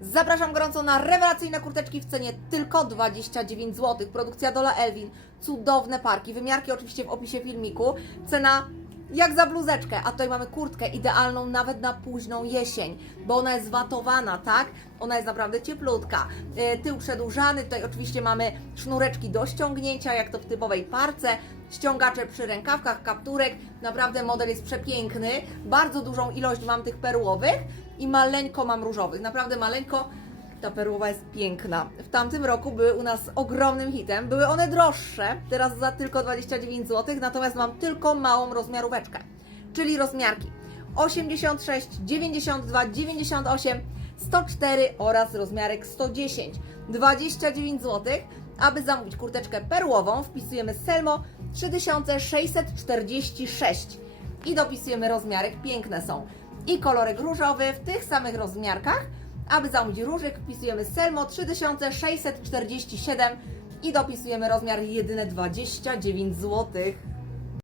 Zapraszam gorąco na rewelacyjne kurteczki w cenie tylko 29 zł. Produkcja Dola Elwin. Cudowne parki. Wymiarki oczywiście w opisie filmiku. Cena jak za bluzeczkę, a tutaj mamy kurtkę idealną nawet na późną jesień, bo ona jest watowana, tak? Ona jest naprawdę cieplutka. Yy, Tył przedłużany, tutaj oczywiście mamy sznureczki do ściągnięcia, jak to w typowej parce, ściągacze przy rękawkach, kapturek. Naprawdę model jest przepiękny. Bardzo dużą ilość mam tych perłowych i maleńko mam różowych. Naprawdę maleńko. Ta perłowa jest piękna. W tamtym roku były u nas ogromnym hitem. Były one droższe, teraz za tylko 29 zł, natomiast mam tylko małą rozmiaróweczkę, czyli rozmiarki 86, 92, 98, 104 oraz rozmiarek 110. 29 zł. Aby zamówić kurteczkę perłową, wpisujemy Selmo 3646 i dopisujemy rozmiarek. Piękne są. I kolorek różowy w tych samych rozmiarkach. Aby zamówić różek, wpisujemy Selmo 3647 i dopisujemy rozmiar jedyne 29 zł.